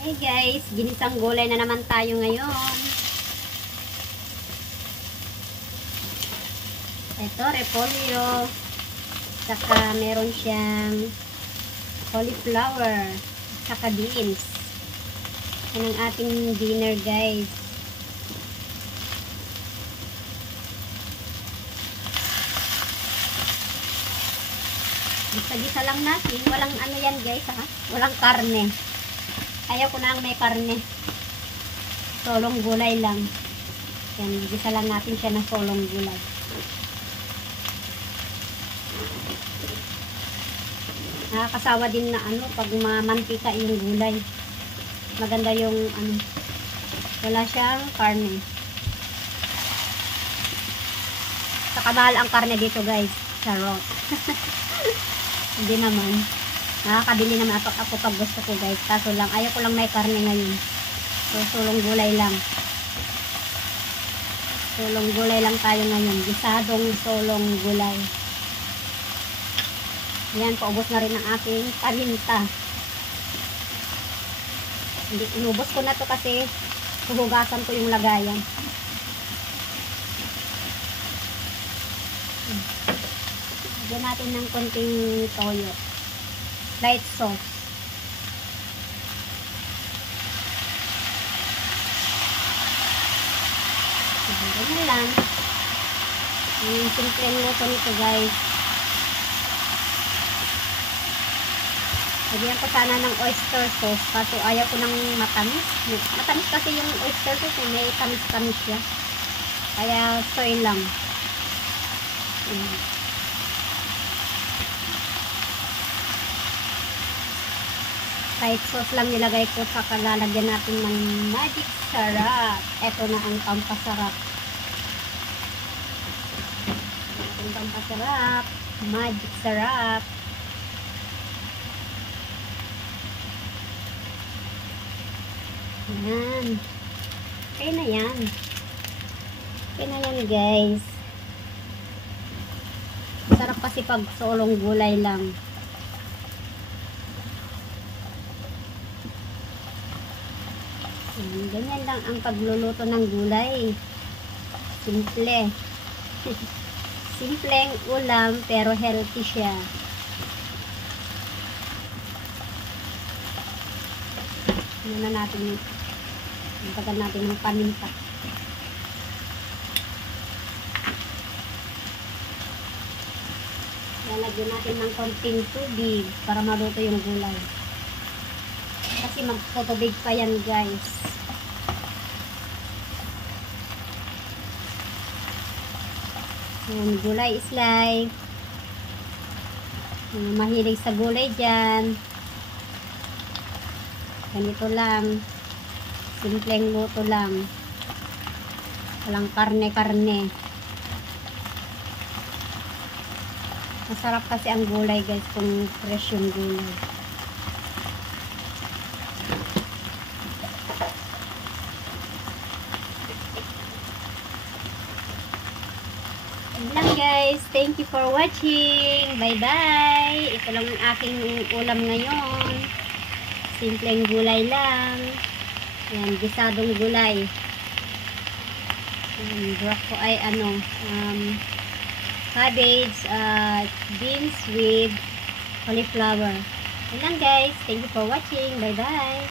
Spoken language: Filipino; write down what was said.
Hey guys, ginisang gulay na naman tayo ngayon. Ito, repolyo. Saka meron siyang cauliflower. Saka beans. Yan ang ating dinner guys. Gisa-gisa lang natin. Walang ano yan guys ha. Walang karne. Ayaw ko na ang may karne. Solong gulay lang. Yan, gisa lang natin siya ng solong gulay. Nakakasawa din na ano, pag mamantika yung gulay. Maganda yung ano, wala siyang karne. Saka mahal ang karne dito guys. Charot. Hindi naman. Nakakabili naman ako pag gusto ko guys. Kaso lang, ayaw ko lang may karne ngayon. So, sulong gulay lang. Sulong gulay lang tayo ngayon. Gisadong sulong gulay. Yan, paubos na rin ang aking paminta. Hindi, inubos ko na to kasi huhugasan ko yung lagayan. Lagyan natin ng konting toyo. Light sauce. Ganyan lang. Yung simpleng luto nito guys. Lagyan ko sana ng oyster sauce. Kaso ayaw ko ng matamis. Matamis kasi yung oyster sauce. May tamis-tamis siya. Kaya soy lang. Light sauce lang nilagay ko, saka lalagyan natin ng magic sarap. Ito na ang pampasarap. Ang pampasarap. Magic sarap. Yan. Okay na yan. Okay na yan guys. Sarap kasi pag solong gulay lang. Ganyan lang ang pagluluto ng gulay. Simple. Simpleng ulam pero healthy siya. Ano na natin, tagal natin ng paminta. Lalagyan natin ng konting tubig para maluto yung gulay. Kasi magtutubig pa yan guys. Yan, gulay is life. Mahilig sa gulay dyan. Ganito lang. Simpleng luto lang. Walang karne-karne. Masarap kasi ang gulay guys kung fresh yung gulay. Yan lang guys. Thank you for watching. Bye-bye. Ito lang ang aking ulam ngayon. Simpleng gulay lang. Yan, gisadong gulay. Broccoli ay ano, cabbage, beans with cauliflower. Yan lang guys. Thank you for watching. Bye-bye.